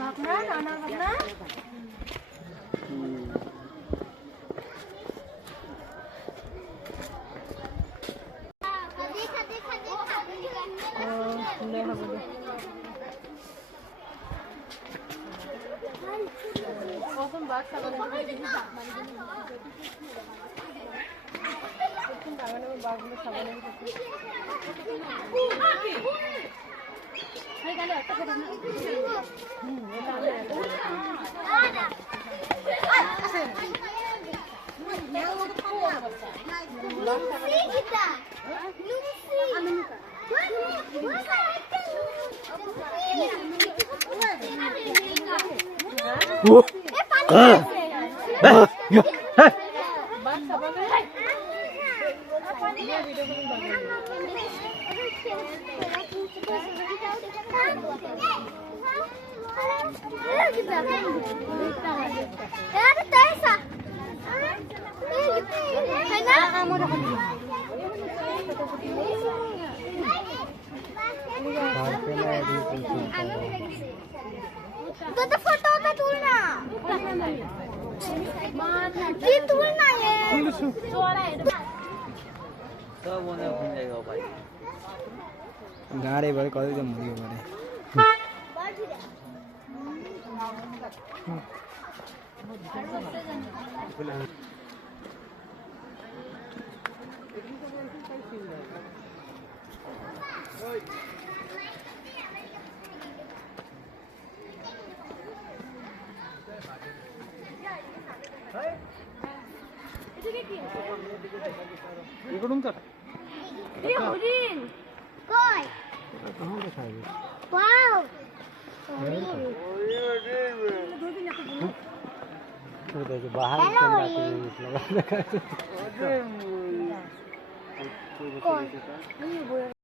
ভাবনা নানা ভাবনা প্রথম বাচ্চা বাগানে বাঘগুলো সাবানে तो फोटो का तुलना ये तुलना ये तो बोने घूम जाएगा भाई गाड़ी बड़े कॉलेज में मुझे बड़े इकडून कर ये हरिण काय कहां दिखाएगी वाव तो देखो बाहर चल जाती है लगा